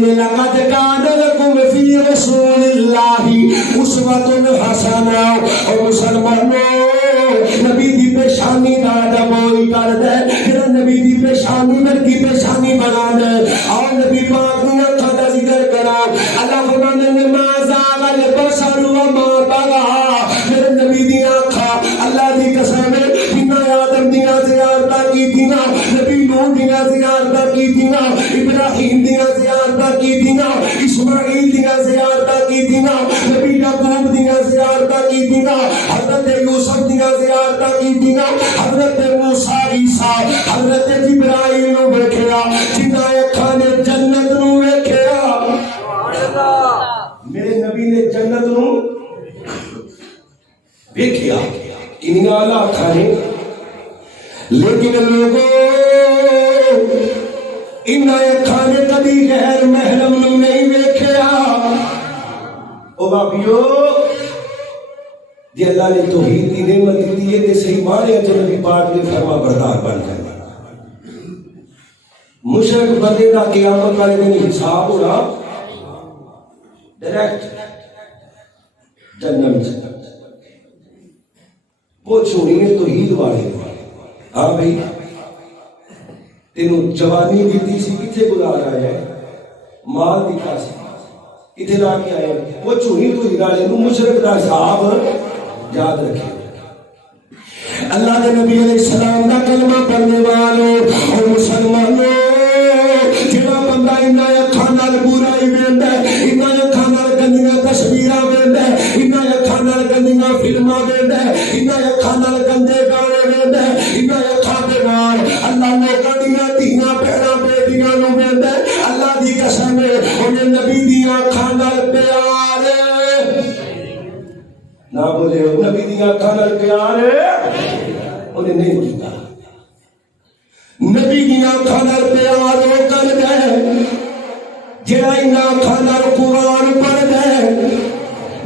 نے لقد کان لکم فی رسول اللہ اسوۃ حسنہ، اور مسلمانوں نبی دی پیشانی دا دبوئی کر دے، جڑا نبی دی پیشانی ورگی پیشانی بنا دے، اور نبی پاک نے اکھاں دا ذکر کرا، اللہ فرمانے نے ما زاغ البصر وما طغى، میرے نبی دی آنکھاں اللہ دی قسم ہے جنہ آدم دیاں زیارتاں کیتیاں، نبی نوح دیاں زیارتاں کیتیاں، ابراہیم دیاں زیارتاں کیتیاں، اسماعیل دیاں زیارتاں کیتیاں، نبی یعقوب دیاں زیارتاں کیتیاں، حضرت یوسف دیاں زیارتاں کیتیاں، حضرت موسیٰ عیسیٰ، حضرت جبرائیل نو ویکھیا، جنہ اکھاں نے جنت نو ویکھیا، میرے نبی نے جنت نو ویکھیا، انہاں اعلیٰ اکھاں نے، لیکن لوگوں انہاں اکھاں نے کبھی غیر محرم نو نہیں ویکھیا۔ او بابیو جی اللہ نے توحید کی نعمت دی ہے تے صحیح معنی وچ نبی پاک نے فرما بردار بن جائے۔ مشرک بندے دا قیامت والے دن حساب ہونا ڈائریکٹ جنت سے وہ چھوڑی ہے توحید والے۔ ہاں بھائی تینوں جوانی دیتی سی کتنے گزار آیا ہے، مال دیتا سی کتنے لا کے آئے، وہ چھوڑی توحید والے مشرک دا حساب یاد رکھے۔ اللہ کے نبی علیہ السلام دا کلمہ پڑھنے والوں اور مسلمانوں، جڑا بندہ انہاں اکھاں نال برائی ویندا ہے، انہاں اکھاں نال گندیاں تصویراں ویندا ہے، انہاں اکھاں نال گندیاں فلماں ویندا ہے، انہاں اکھاں نال گندے گانے ویندا ہے، انہاں اکھاں دے نال اللہ لوکاں دیاں دھیاں بہناں بیٹیاں نوں ویندا ہے، اللہ دی قسم ہے انہیں نبی دیاں اکھاں نال پیار نہ بولے، نبی دیاں اکھاں نال پیار انہیں نہیں کیتا۔ نبی دیاں اکھاں نال پیار وہ کر گئے جڑا انہاں اکھاں نال قرآن پڑھ گئے،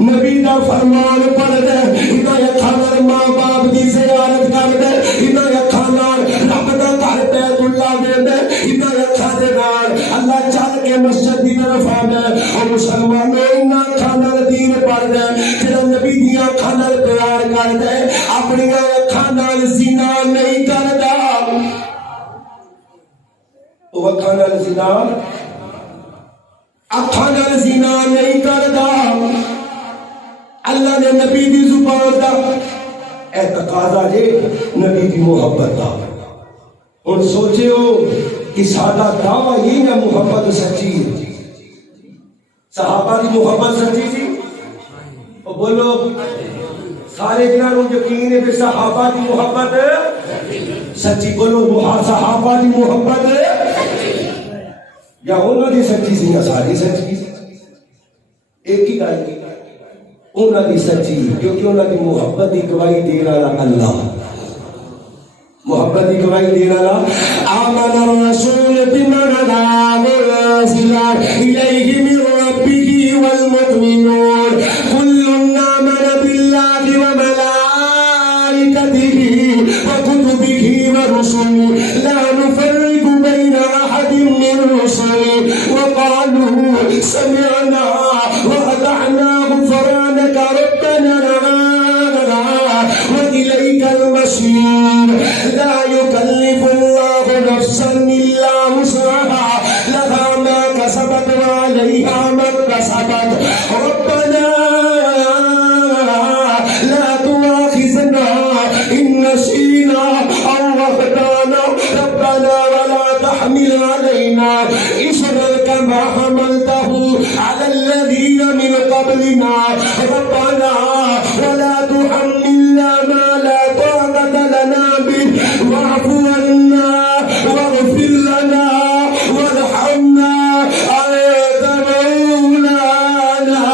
نبی دا فرمان پڑھ گئے، انہاں اکھاں نال ماں باپ دی زیارت کر گئے، انہاں اکھاں نال رب دا گھر بیت اللہ ویندا، انہاں اکھاں دے نال اللہ چل کے مسجد دی طرف آندا ہے۔ اور مسلمانوں انہاں اکھاں نال دین پڑھ گئے، جڑا نبی دیاں اکھاں نال پیار کر گئے، اپنی اکھاں نال زنا نہیں کردا، وہ اکھاں نال زنا اکھاں نال زنا نہیں کردا۔ اللہ نے نبی دی زبان دا اے تقاضا جے نبی دی محبت دا، اور سوچے ہو کہ سادہ دعویٰ یہ نہ محبت سچی ہے، صحابہ دی محبت سچی تھی، اور بولو سارے جنہوں یقین ہے کہ صحابہ دی محبت سچی، بولو صحابہ دی محبت یا انہوں دی سچی سی یا ساری سچی، ایک ہی گل کی انہوں دی سچی، کیونکہ انہوں دی محبت دی گواہی دینا اللہ، محبت کی گواہی دینا لا آمن الرسول بما انزل الیہ من ربہ والمؤمنون کل آمن باللہ وملائکتہ وکتبہ ورسلہ لا نفرق بین احد من رسلہ وقالوا سمعنا واطعنا غفرانک ربنا وإلیک المصیر لا يكلف الله نفسا إلا وسعها لها ما كسبت وعليها ما اكتسبت ربنا لا تؤاخذنا إن نسينا أو أخطأنا ربنا ولا تحمل علينا إصرا كما حملته على الذين من قبلنا ربنا ولا تحملنا ما لا طاقة لنا به واعف عنا واغفر لنا وارحمنا أنت مولانا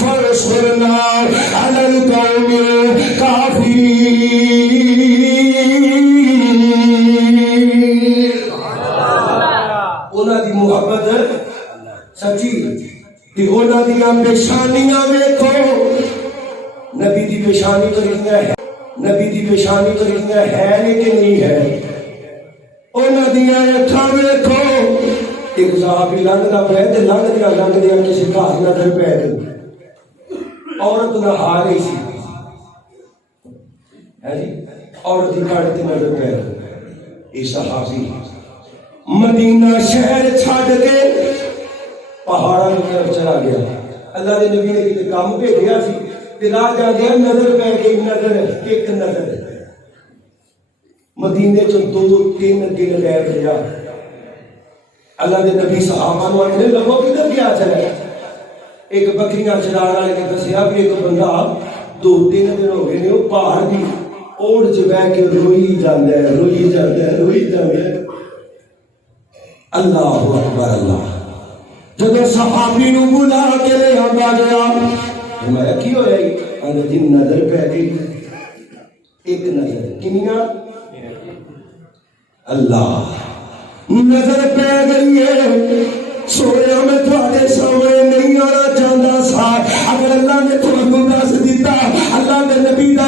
فانصرنا على القوم الكافرين۔ انہاں دی محبت سچی تے انہاں دیاں پیشانیاں ویکھو، نبی دی پیشانی کریندہ ہے، نبی دی پیشانی کریندہ ہے لیکن نہیں ہے، انہاں دیاں اکھاں ویکھو ایک صحابی لنگدا پیا تے لنگدیا کسی گھر نظر پی گئی، عورت نہا رہی سی عورت کی گھر تے نظر پی گئی۔ یہ صحابی مدینہ شہر چھڈ کے پہاڑاں کی طرف چلا گیا۔ اللہ کے نبی نے کتنے کام بھیجا سی تے راہ جا گیا، نظر پی گئی، نظر ایک نظر مدینے چ 2-3 دن غائب رہا۔ اللہ کے نبی صحابہ نو آخنے لگو کدھر گیا چلے؟ ایک بکریاں چران والے نے دسیا بھی ایک بندہ 2-3 دن ہو گئے نے وہ پہاڑ کی اوڑ چ بہ کے روئی جاندا ہے، روئی جاندا ہے، روئی جاندا ہے۔ اللہ اکبر اللہ۔ جب صحابی نو بلا کے لے آندا گیا، میں کی ہویا انہاں دی نظر پہ گئی، ایک نظر کنیاں اللہ نظر پہ گئی ہے۔ سویا میں تھوڑے سامنے نہیں آنا چاہتا سا، اگر اللہ نے تھوڑا دس دیتا اللہ کے نبی دا